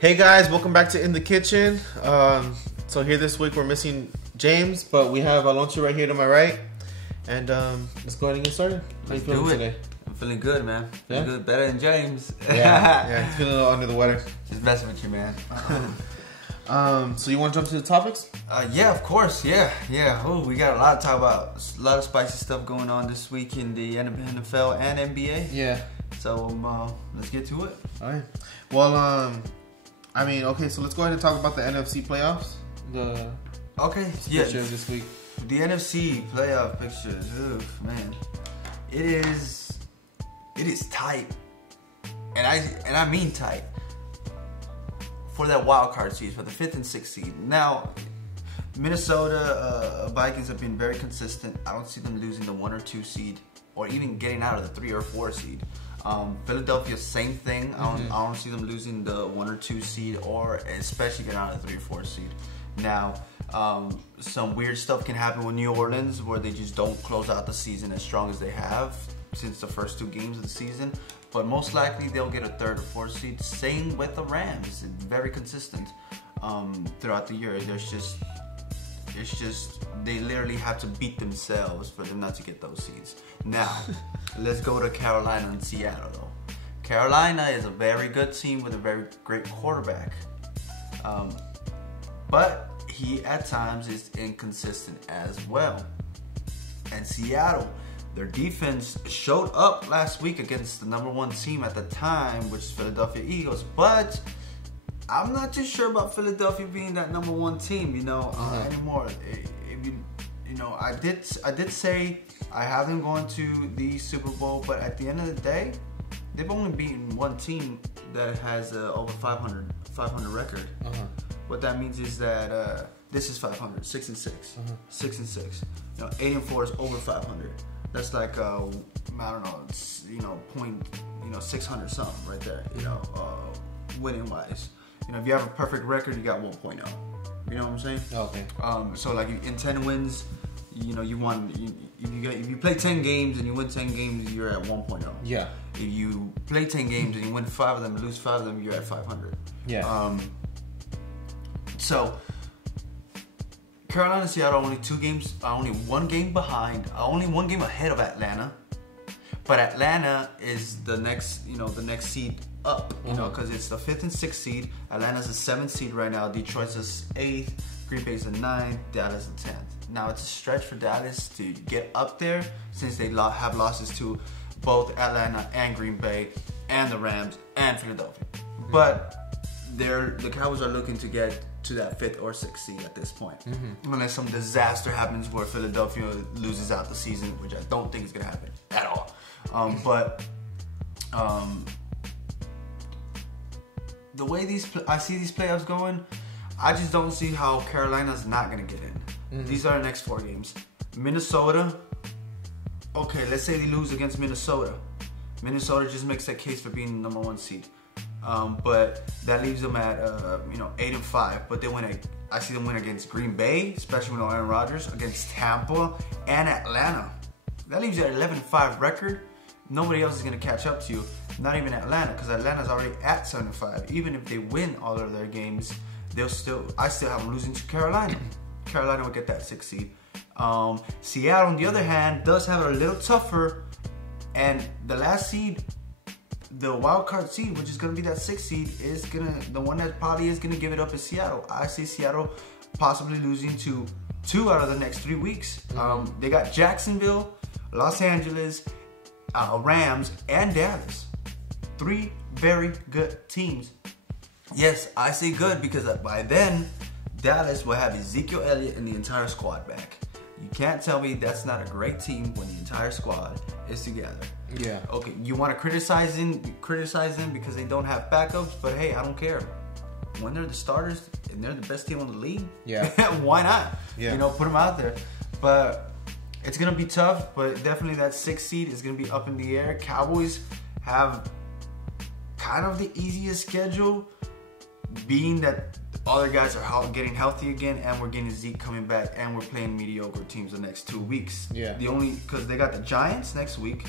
Hey guys, welcome back to In the Kitchen. So here this week we're missing James, but we have Alonso right here to my right. And let's go ahead and get started. How you feeling today? I'm feeling good, man. Feeling Yeah? good, better than James. Yeah, he's feeling a little under the weather. Just messing with you, man. So you want to jump to the topics? Yeah, of course. Yeah. Oh, we got a lot to talk about. A lot of spicy stuff going on this week in the NFL and NBA. Yeah. So let's get to it. All right. Well, okay, so let's go ahead and talk about the NFC playoffs. The picture of this week. The NFC playoff pictures. Oof, man. It is tight. And I mean tight. For that wild card seed, for the 5th and 6th seed. Now, Minnesota Vikings have been very consistent. I don't see them losing the 1 or 2 seed, or even getting out of the 3 or 4 seed. Philadelphia, same thing. I don't see them losing the 1 or 2 seed, or especially getting out of the 3 or 4 seed. Now, some weird stuff can happen with New Orleans, where they just don't close out the season as strong as they have since the first 2 games of the season. But most likely they'll get a 3rd or 4th seed. Same with the Rams. Very consistent throughout the year. It's just they literally have to beat themselves for them not to get those seeds. Now, let's go to Carolina and Seattle though. Carolina is a very good team with a very great quarterback. But he at times is inconsistent as well. And Seattle, their defense showed up last week against the #1 team at the time, which is Philadelphia Eagles. But I'm not too sure about Philadelphia being that #1 team, anymore. I did say I have them going to the Super Bowl, but at the end of the day, they've only beaten one team that has over 500 record. What that means is that this is 500, 6-6, 6-6. 8-4 is over 500. That's like point 600 something right there. Winning wise. If you have a perfect record, you got 1.0. You know what I'm saying? Okay. So like in 10 wins, you won. If you play 10 games and you win 10 games, you're at 1.0. Yeah. If you play 10 games and you win 5 of them, lose 5 of them, you're at 500. Yeah. So Carolina and Seattle only 1 game behind, only 1 game ahead of Atlanta. But Atlanta is the next seed up, because it's the 5th and 6th seed. Atlanta's the 7th seed right now. Detroit's the 8th. Green Bay's the 9th. Dallas the 10th. Now it's a stretch for Dallas to get up there since they have losses to both Atlanta and Green Bay and the Rams and Philadelphia. But the Cowboys are looking to get to that 5th or 6th seed at this point. Unless some disaster happens where Philadelphia loses out the season, which I don't think is going to happen at all. The way I see these playoffs going, I just don't see how Carolina's not going to get in. These are the next 4 games. Minnesota, okay, let's say they lose against Minnesota. Minnesota just makes that case for being the #1 seed. But that leaves them at 8-5. But I see them win against Green Bay, especially with Aaron Rodgers, against Tampa and Atlanta. That leaves you at 11-5 record. Nobody else is gonna catch up to you. Not even Atlanta, because Atlanta's already at 7-5. Even if they win all of their games, I still have them losing to Carolina. Carolina will get that 6th seed. Seattle, on the other hand, does have it a little tougher, and the last seed, the wild card seed, which is going to be that 6th seed, is the one that probably is going to give it up is Seattle. I see Seattle possibly losing to 2 out of the next 3 weeks. They got Jacksonville, Los Angeles, Rams, and Dallas. 3 very good teams. Yes, I say good because by then, Dallas will have Ezekiel Elliott and the entire squad back. You can't tell me that's not a great team when the entire squad is together. Yeah. Okay, you want to criticize them because they don't have backups, but hey, I don't care. When they're the starters and they're the best team in the league, why not? Yeah. Put them out there. But it's gonna be tough. But definitely that 6th seed is gonna be up in the air. Cowboys have kind of the easiest schedule, being that all their guys are getting healthy again, and we're getting Zeke coming back, and we're playing mediocre teams the next 2 weeks. Yeah. Because they got the Giants next week.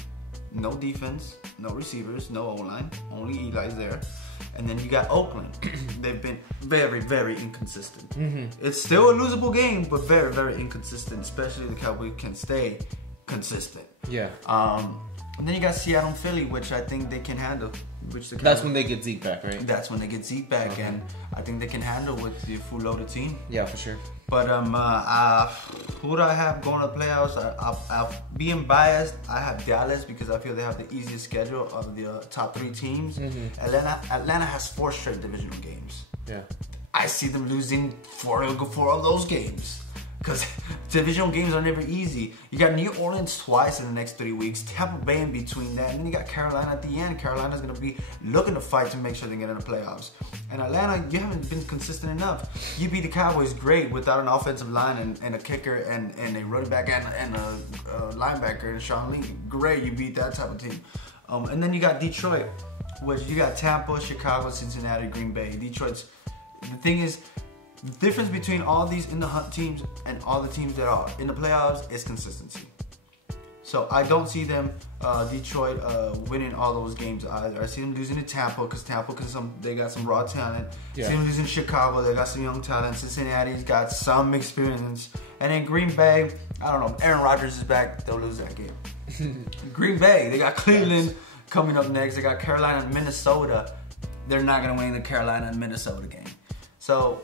No defense, no receivers, no O-line. Only Eli's there. And then you got Oakland. They've been very, very inconsistent. It's still a losable game, but very, very inconsistent. Especially the Cowboys can stay consistent. Yeah. And then you got Seattle and Philly, which I think they can handle. That's when they get Zeke back, right? That's when they get Zeke back, and I think they can handle with the full loaded team. Yeah, for sure. But who do I have going to the playoffs? I'll being biased, I have Dallas because I feel they have the easiest schedule of the top 3 teams. Atlanta has 4 straight divisional games. Yeah. I see them losing 4 of those games. Because divisional games are never easy. You got New Orleans twice in the next 3 weeks. Tampa Bay in between that. And then you got Carolina at the end. Carolina's going to be looking to fight to make sure they get in the playoffs. And Atlanta, you haven't been consistent enough. You beat the Cowboys great without an offensive line and a kicker and a running back and a linebacker and Sean Lee. Great, you beat that type of team. And then you got Detroit, which you got Tampa, Chicago, Cincinnati, Green Bay. Detroit's... The thing is... The difference between all these in the hunt teams and all the teams that are in the playoffs is consistency. So I don't see them, Detroit, winning all those games either. I see them losing to Tampa because they got some raw talent. Yeah. See them losing to Chicago, they got some young talent. Cincinnati's got some experience. And then Green Bay, I don't know, Aaron Rodgers is back, they'll lose that game. Green Bay, they got Cleveland coming up next. They got Carolina and Minnesota. They're not going to win the Carolina and Minnesota game. So...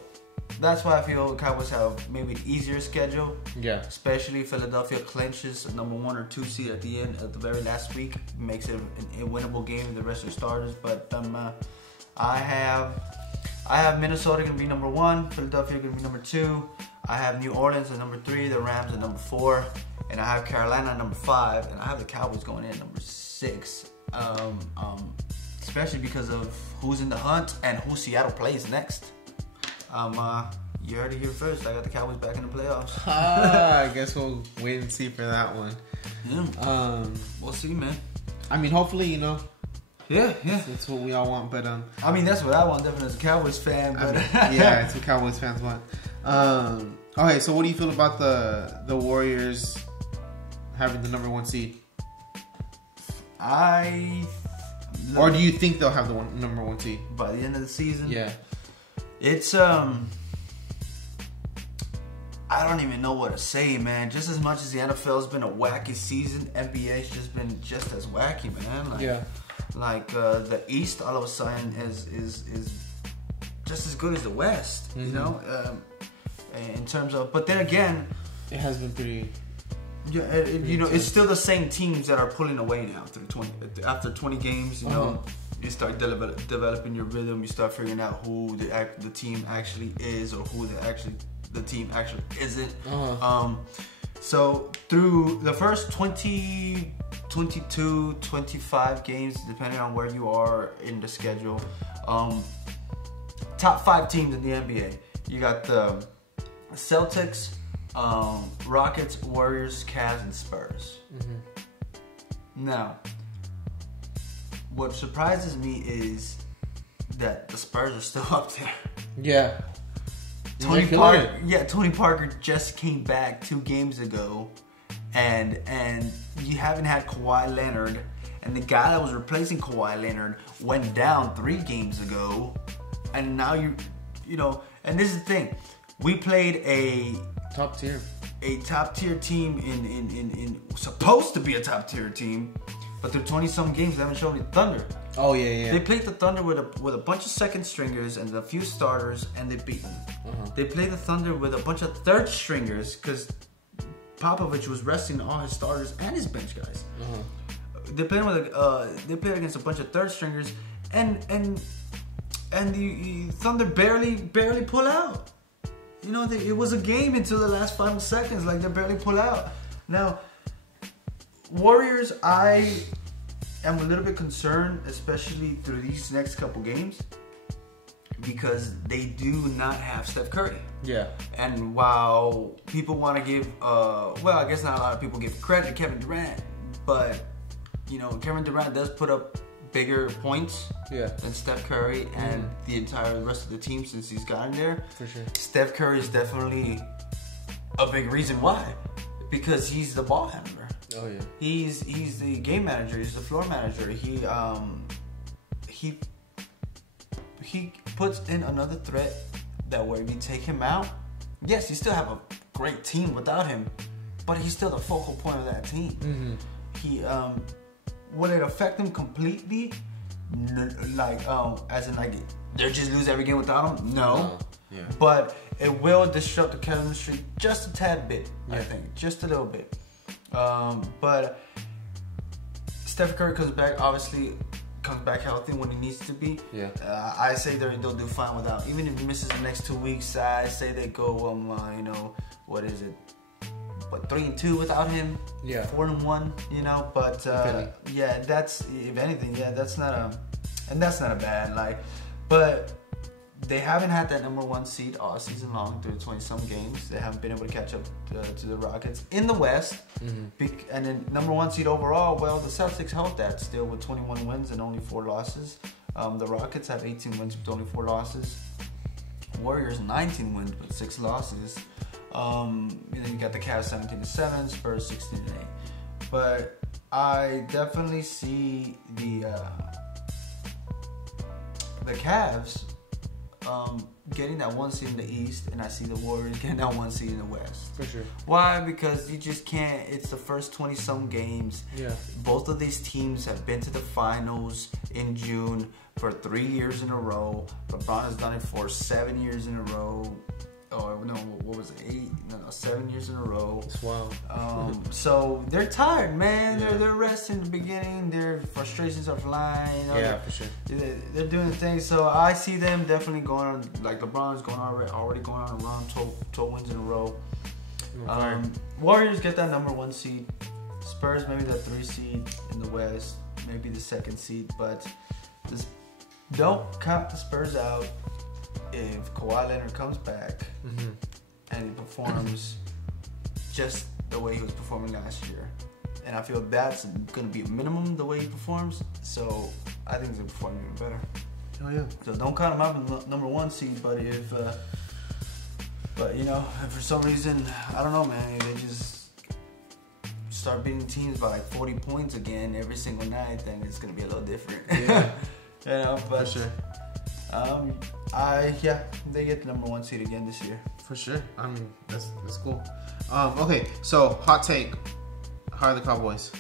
That's why I feel the Cowboys have maybe an easier schedule. Yeah. Especially Philadelphia clinches a number 1 or 2 seed at the end, at the very last week. Makes it a winnable game with the rest of the starters. But I have Minnesota going to be number 1. Philadelphia going to be number 2. I have New Orleans at number 3. The Rams at number 4. And I have Carolina at number 5. And I have the Cowboys going in at number 6. Especially because of who's in the hunt and who Seattle plays next. You heard it here first. I got the Cowboys back in the playoffs. I guess we'll wait and see for that one. Yeah. We'll see, man. I mean, hopefully, you know. Yeah. That's what we all want, but I mean, that's what I want, definitely as a Cowboys fan. But yeah, it's what Cowboys fans want. Okay, so what do you feel about the Warriors having the number 1 seed? Or do you think they'll have the number 1 seed by the end of the season? Yeah. It's I don't even know what to say, man. Just as much as the NFL's been a wacky season, NBA's just been just as wacky, man. The East all of a sudden is just as good as the West, you know. In terms of, but then again, it has been pretty. Yeah, it's still the same teams that are pulling away now after 20 games, you know. You start developing your rhythm. You start figuring out who the team actually is, or who the team actually isn't. So through the first 20, 22, 25 games, depending on where you are in the schedule, top 5 teams in the NBA. You got the Celtics, Rockets, Warriors, Cavs, and Spurs. Now, what surprises me is that the Spurs are still up there. Yeah. Tony Parker just came back 2 games ago, and you haven't had Kawhi Leonard, and the guy that was replacing Kawhi Leonard went down 3 games ago, and now you know. And this is the thing, we played a top tier team in supposed to be a top tier team. But through 20-some games, they haven't shown me the Thunder. Oh, yeah. They played the Thunder with a bunch of second stringers and a few starters, and they beat them. They played the Thunder with a bunch of third stringers because Popovich was resting all his starters and his bench guys. They played against a bunch of third stringers, and the Thunder barely pull out. You know, it was a game until the last 5 seconds. Like, they barely pull out. Now, Warriors, I am a little bit concerned, especially through these next couple games, because they do not have Steph Curry. Yeah. And while people want to give, I guess not a lot of people give credit to Kevin Durant, but, you know, Kevin Durant does put up bigger points than Steph Curry and the entire rest of the team since he's gotten there. For sure. Steph Curry is definitely a big reason why, because he's the ball handler. Oh yeah. He's the game manager. He's the floor manager. he puts in another threat that where if you take him out, yes, you still have a great team without him, but he's still the focal point of that team. Mm-hmm. He will it affect him completely? Like as in like they're just lose every game without him? No. Yeah. But it will disrupt the chemistry just a tad bit. I Yeah. think just a little bit. But Steph Curry comes back, obviously comes back healthy when he needs to be. Yeah. I say they'll do fine without. Even if he misses the next 2 weeks, I say they go what is it? But 3-2 without him. Yeah. 4-1. But yeah, that's if anything, yeah, that's not a bad like, but. They haven't had that number 1 seed all season long through 20-some games. They haven't been able to catch up to the Rockets in the West. Mm-hmm. And then number 1 seed overall, well, the Celtics held that still with 21 wins and only 4 losses. The Rockets have 18 wins with only 4 losses. Warriors 19 wins with 6 losses. You got the Cavs 17-7, Spurs 16-8. But I definitely see the Cavs getting that 1 seed in the East, and I see the Warriors getting that 1 seed in the West. For sure. Why? Because you just can't. It's the first 20-some games. Yeah. Both of these teams have been to the finals in June for 3 years in a row. LeBron has done it for 7 years in a row. Or no, what was it? 7 years in a row. It's wild. So they're tired, man. Yeah. They're resting in the beginning. Their frustrations are flying. Yeah, for sure. They're doing things. So I see them definitely going on. Like LeBron's going already going on a run, 12 wins in a row. Warriors get that number 1 seed. Spurs maybe that 3 seed in the West, maybe the 2nd seed. But just don't count the Spurs out. If Kawhi Leonard comes back and he performs just the way he was performing last year, and I feel that's going to be a minimum the way he performs, so I think he's going to perform even better. Oh yeah. So don't count him out in number 1 seed, but if for some reason, I don't know, man, they just start beating teams by like 40 points again every single night, then it's going to be a little different. Yeah. But for sure. They get the number 1 seed again this year. For sure. I mean, that's cool. Okay, so hot take. How are the Cowboys?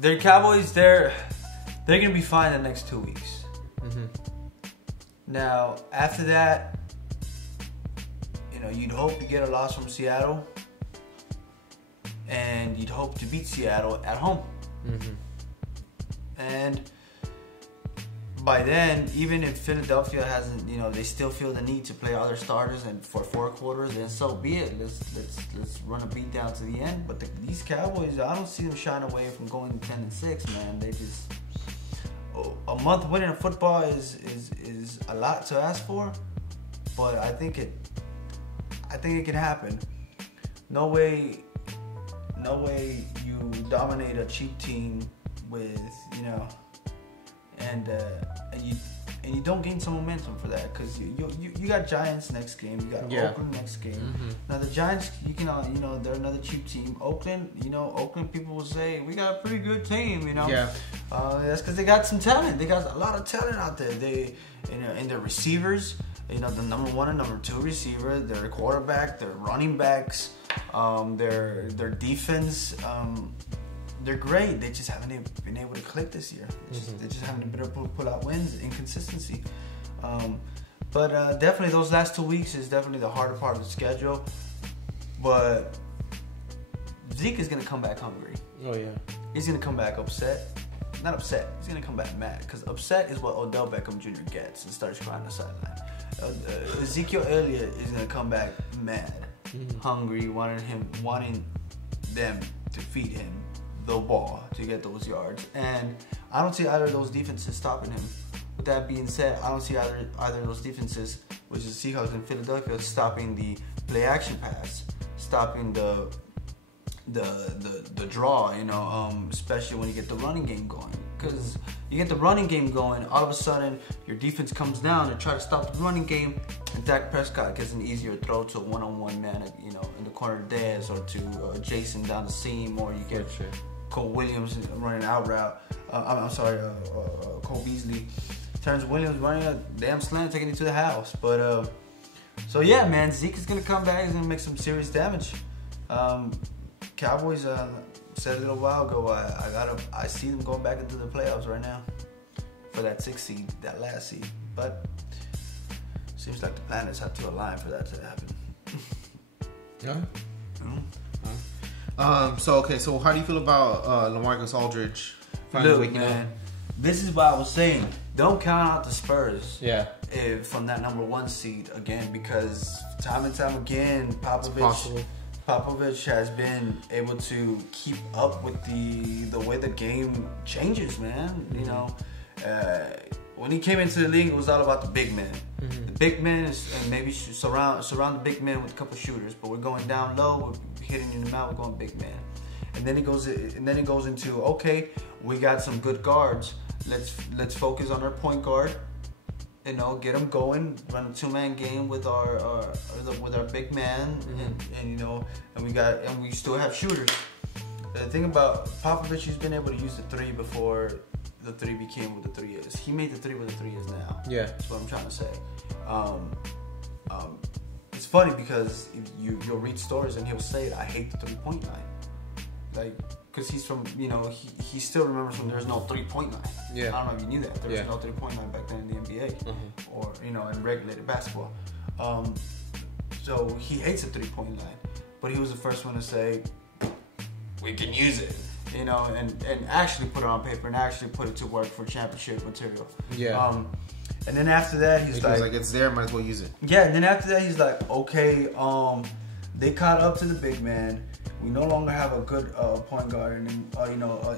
Their Cowboys, they're gonna be fine the next 2 weeks. Now after that, you'd hope to get a loss from Seattle, and you'd hope to beat Seattle at home. And by then, even if Philadelphia hasn't, they still feel the need to play all their starters and for 4 quarters, then so be it. Let's run a beat down to the end. But these Cowboys, I don't see them shying away from going 10-6, man. They just a month winning a football is a lot to ask for, but I think it can happen. No way you dominate a cheap team with and you don't gain some momentum for that, because you got Giants next game, you got Oakland next game. Now the Giants, you can they're another cheap team. Oakland people will say we got a pretty good team, that's because they got some talent. They got a lot of talent out there. They in their receivers, the number 1 and number 2 receiver, their quarterback, their running backs, their defense. They're great. They just haven't been able to click this year. They just haven't been able to pull out wins. Inconsistency. But definitely those last 2 weeks is definitely the harder part of the schedule. But Zeke is gonna come back hungry. Oh yeah. He's gonna come back upset. Not upset. He's gonna come back mad, because upset is what Odell Beckham Jr. gets and starts crying on the sideline. Ezekiel Elliott is gonna come back mad, hungry, wanting them to feed him the ball to get those yards, and I don't see either of those defenses stopping him. With that being said, I don't see either of those defenses, which is Seahawks and Philadelphia, stopping the play action pass, stopping the draw, especially when you get the running game going. Because you get the running game going, all of a sudden your defense comes down and try to stop the running game, and Dak Prescott gets an easier throw to a one-on-one man, in the corner of Dez, or to Jason down the seam, or you get Cole Williams running out route. I'm sorry, Cole Beasley. Terrence Williams running a damn slant, taking it to the house. But so yeah, man, Zeke is gonna come back. He's gonna make some serious damage. Cowboys said a little while ago. I see them going back into the playoffs right now for that 6th seed, that last seed. But seems like the planets have to align for that to happen. Yeah. Mm-hmm. So how do you feel about LaMarcus Aldridge finally waking up? This is what I was saying. Don't count out the Spurs. Yeah. From that number 1 seed again, because time and time again, Popovich has been able to keep up with the way the game changes, man. Mm-hmm. You know, when he came into the league, it was all about the big man. Mm-hmm. The big man and maybe surround the big man with a couple shooters, but we're going down low, we're hitting you in the mouth, we're going big man. And then it goes into, okay, we got some good guards. Let's focus on our point guard. You know, get them going. Run a 2-man game with our big man, mm-hmm. and you know, and we still have shooters. The thing about Popovich, he's been able to use the 3 before the 3 became what the 3 is. He made the 3 what the 3 is now. Yeah, that's what I'm trying to say. It's funny because you'll read stories and he'll say it. I hate the 3-point line, like. Because he's from, you know, he still remembers when there's no 3-point line. Yeah. I don't know if you knew that. There was no 3-point line back then in the NBA. Mm-hmm. Or, you know, in regulated basketball. So he hates the 3-point line. But he was the first one to say, we can use it. You know, and actually put it on paper and actually put it to work for championship material. Yeah. And then after that, he's like, it's there, might as well use it. Yeah, and then after that, he's like, okay, they caught up to the big man. We no longer have a good point guard, and you know,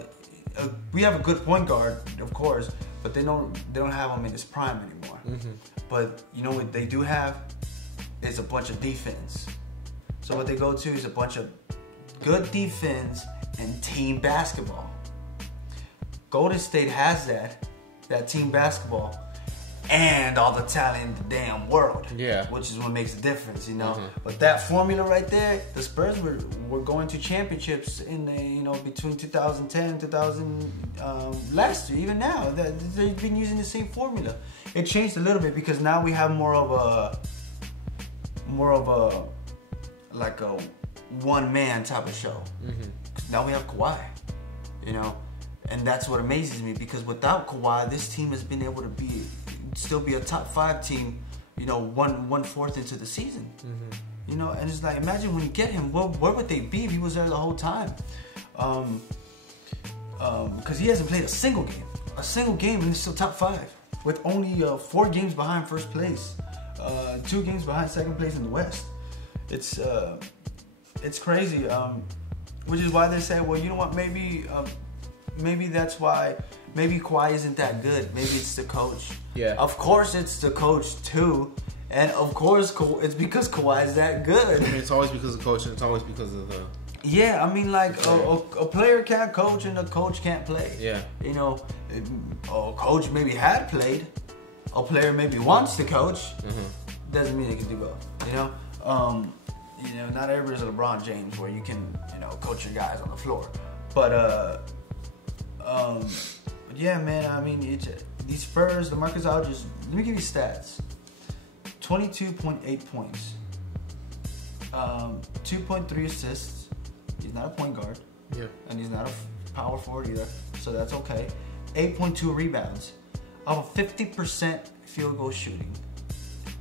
we have a good point guard, of course, but they don't have him in his prime anymore. Mm-hmm. But you know what they do have is a bunch of defense. So what they go to is a bunch of good defense and team basketball. Golden State has that team basketball. And all the talent in the damn world. Yeah. Which is what makes a difference, you know. Mm-hmm. But that formula right there, the Spurs were going to championships in the, you know, between 2010 and 2000 last year, even now. They've been using the same formula. It changed a little bit because now we have more of a like a one-man type of show. Mm-hmm. Now we have Kawhi, you know. And that's what amazes me, because without Kawhi, this team has been able to still be a top 5 team, you know, one fourth into the season. Mm-hmm. You know, and it's like, imagine when you get him, where would they be if he was there the whole time? Because he hasn't played a single game, and he's still top 5 with only 4 games behind first place, 2 games behind second place in the West. It's crazy, which is why they say, well, you know what, maybe that's why. Maybe Kawhi isn't that good. Maybe it's the coach. Yeah. Of course, it's the coach too, and of course, it's because Kawhi is that good. I mean, it's always because of the coach, and it's always because of the. Yeah, I mean, like a player can't coach and a coach can't play. Yeah. You know, a coach maybe had played. A player maybe wants to coach. Mm-hmm. Doesn't mean they can do both. You know. Not everybody's a LeBron James where you can, you know, coach your guys on the floor, but yeah, man, I mean, these Spurs, LaMarcus Aldridge, let me give you stats. 22.8 points. 2.3 assists. He's not a point guard. Yeah. And he's not a power forward either, so that's okay. 8.2 rebounds. Out of 50% field goal shooting.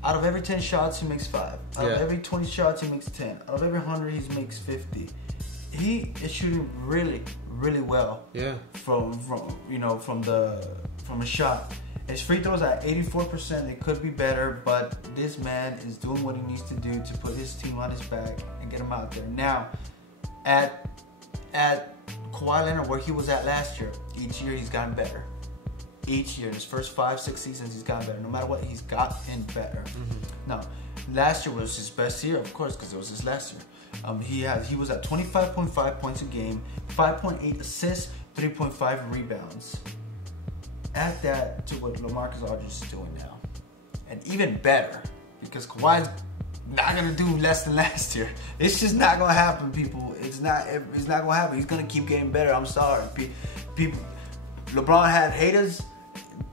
Out of every 10 shots, he makes 5. Out of every 20 shots, he makes 10. Out of every 100, he makes 50. He is shooting really, really well. Yeah. From a shot. His free throws at 84%. It could be better, but this man is doing what he needs to do to put his team on his back and get him out there. Now, at Kawhi Leonard, where he was at last year, each year he's gotten better. Each year, his first 5-6 seasons, he's gotten better. No matter what, he's gotten better. Mm-hmm. Now, last year was his best year, of course, because it was his last year. He was at 25.5 points a game, 5.8 assists, 3.5 rebounds. Add that to what LaMarcus Aldridge is doing now, and even better, because Kawhi's not gonna do less than last year. It's just not gonna happen, people. It's not gonna happen. He's gonna keep getting better. I'm sorry. People, LeBron had haters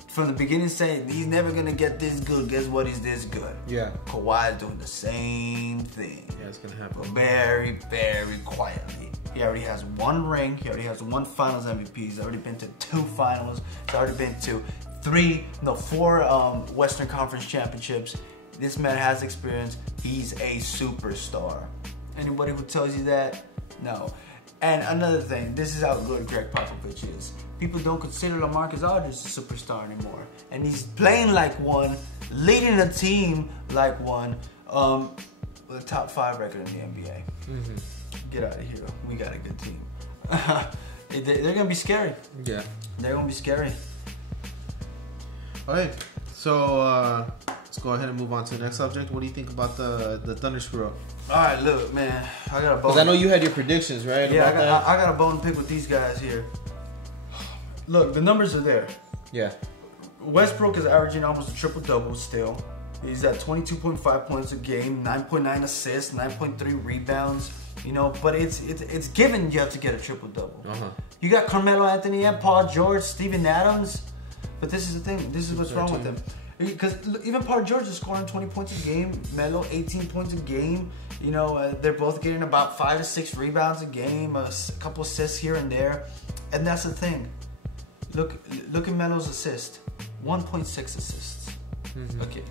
from the beginning saying he's never gonna get this good. Guess what? He's this good. Yeah. Kawhi is doing the same thing. Yeah, it's gonna happen. But very, very quietly. He already has 1 ring. He already has 1 Finals MVP. He's already been to 2 Finals. He's already been to 4 Western Conference championships. This man has experience. He's a superstar. Anybody who tells you that, no. And another thing, this is how good Greg Popovich is. People don't consider LaMarcus Aldridge a superstar anymore. And he's playing like one, leading a team like one, with a top 5 record in the NBA. Mm-hmm. Get out of here. We got a good team. They're going to be scary. Yeah. They're going to be scary. All right. So, let's go ahead and move on to the next subject. What do you think about the Thunder screw up? All right, look, man. I got a bone. Because I know you had your predictions, right? Yeah, I got a bone to pick with these guys here. Look, the numbers are there. Yeah. Westbrook is averaging almost a triple-double still. He's at 22.5 points a game, 9.9 assists, 9.3 rebounds. You know, but it's given you have to get a triple-double. You got Carmelo Anthony and Paul George, Steven Adams. But this is the thing. This is what's wrong with them. Because even Paul George is scoring 20 points a game. Melo, 18 points a game. You know, they're both getting about 5 to 6 rebounds a game, a couple assists here and there. And that's the thing. Look at Melo's assist. 1.6 assists. Mm-hmm. Okay.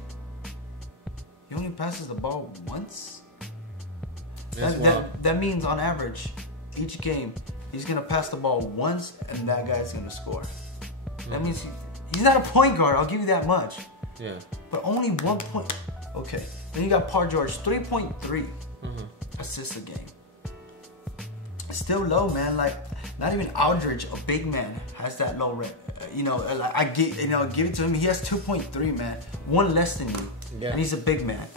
He only passes the ball once? That means on average, each game, he's going to pass the ball once and that guy's going to score. Mm-hmm. That means he's not a point guard, I'll give you that much. Yeah. But only 1 point. Okay. Then you got Paul George, 3.3 assists a game. It's still low, man. Like, not even Aldridge, a big man, has that low rate. You know, like give it to him. He has 2.3, man. 1 less than you. Yeah. And he's a big man.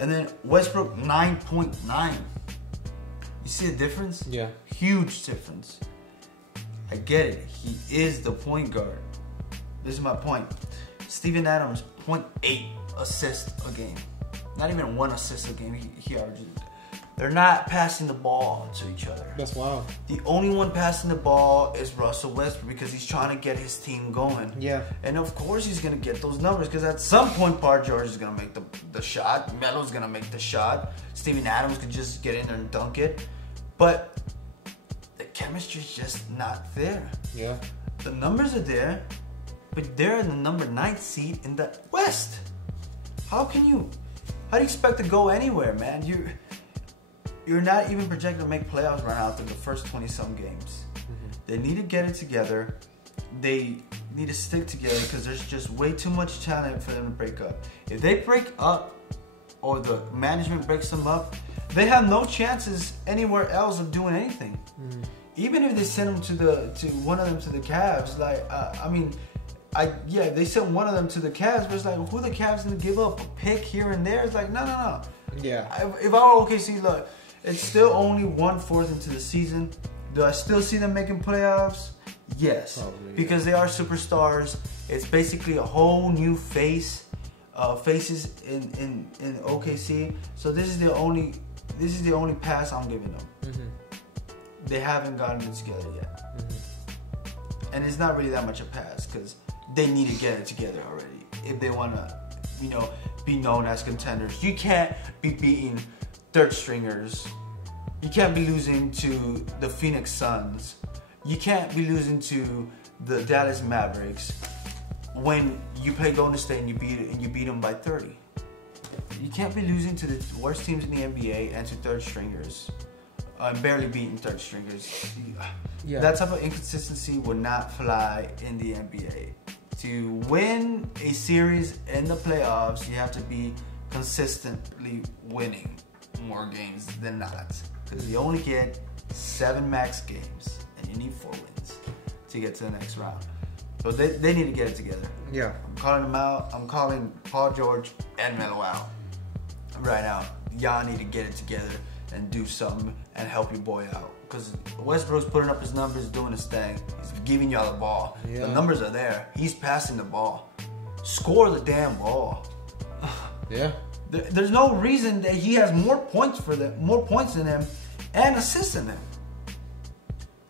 And then Westbrook, 9.9. You see the difference? Yeah. Huge difference. I get it. He is the point guard. This is my point. Steven Adams, 0.8 assists a game. Not even 1 assist a game. He averages. They're not passing the ball to each other. That's wild. The only one passing the ball is Russell Westbrook because he's trying to get his team going. Yeah. And of course he's going to get those numbers because at some point Paul George is going to make the shot. Melo's going to make the shot. Steven Adams could just get in there and dunk it. But the chemistry's just not there. Yeah. The numbers are there, but they're in the number 9th seed in the West. How do you expect to go anywhere, man? You're not even projected to make playoffs right now through the first 20-some games. Mm-hmm. They need to get it together. They need to stick together because there's just way too much talent for them to break up. If they break up or the management breaks them up, they have no chances anywhere else of doing anything. Mm-hmm. Even if they send them to one of them to the Cavs, like they sent one of them to the Cavs, but it's like, who the Cavs gonna give up a pick here and there? It's like, no. Yeah. If I were OKC, look, it's still only 1/4 into the season. Do I still see them making playoffs? Yes, probably, because they are superstars. It's basically a whole new faces in OKC. So this is the only pass I'm giving them. Mm-hmm. They haven't gotten it together yet, and it's not really that much a pass because they need to get it together already if they want to, be known as contenders. You can't be beating third stringers. You can't be losing to the Phoenix Suns. You can't be losing to the Dallas Mavericks when you play Golden State and you beat them by 30. You can't be losing to the worst teams in the NBA and to third stringers. Barely beating third stringers. Yeah. That type of inconsistency would not fly in the NBA. To win a series in the playoffs, you have to be consistently winning more games than not. Because you only get 7 max games, and you need 4 wins to get to the next round. So they need to get it together. Yeah. I'm calling them out. I'm calling Paul George and Melo out right now. Y'all need to get it together and do something and help your boy out. Because Westbrook's putting up his numbers, doing his thing. He's giving y'all the ball. Yeah. The numbers are there. He's passing the ball. Score the damn ball. Yeah. There's no reason that he has more points than them, and assists than them.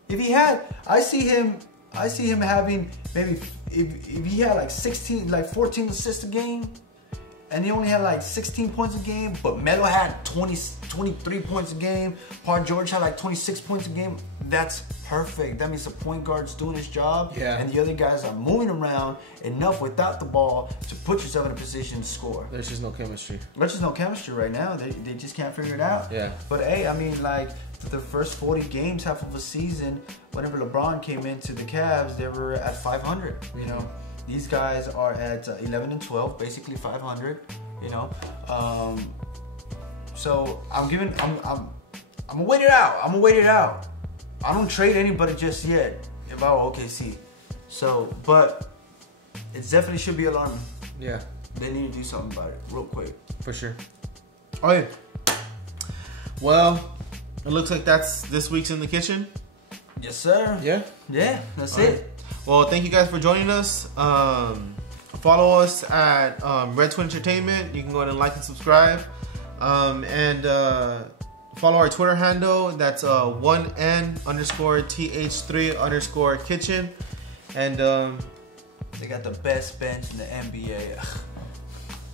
If he had, I see him having maybe if he had like 14 assists a game, and he only had like 16 points a game, but Melo had 23 points a game. Paul George had like 26 points a game. That's perfect. That means the point guard's doing his job, and the other guys are moving around enough without the ball to put yourself in a position to score. There's just no chemistry. There's just no chemistry right now. They just can't figure it out. Yeah. But hey, I mean, like the first 40 games, half of a season, whenever LeBron came into the Cavs, they were at 500. You know, these guys are at 11 and 12, basically 500. You know, so I'm gonna wait it out. I'm gonna wait it out. I don't trade anybody just yet if I were OKC. So, but it definitely should be alarming. Yeah. They need to do something about it real quick. For sure. Okay. Well, it looks like that's this week's In the Kitchen. Yes, sir. Yeah? Yeah, that's All it. right. Well, thank you guys for joining us. Follow us at Red Twin Entertainment. You can go ahead and like and subscribe. And follow our Twitter handle. That's 1N_TH3_kitchen. And they got the best bench in the NBA.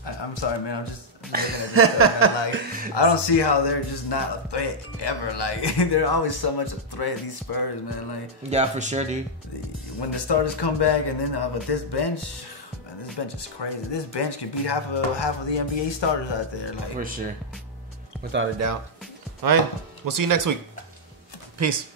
I'm sorry, man. I'm just looking at this stuff, man. Like, I don't see how they're just not a threat ever. Like, they're always so much a threat, these Spurs, man. Like, yeah, for sure, dude. When the starters come back, and then but this bench, man, this bench is crazy. This bench could beat half of the NBA starters out there. Like, for sure, without a doubt. All right, we'll see you next week. Peace.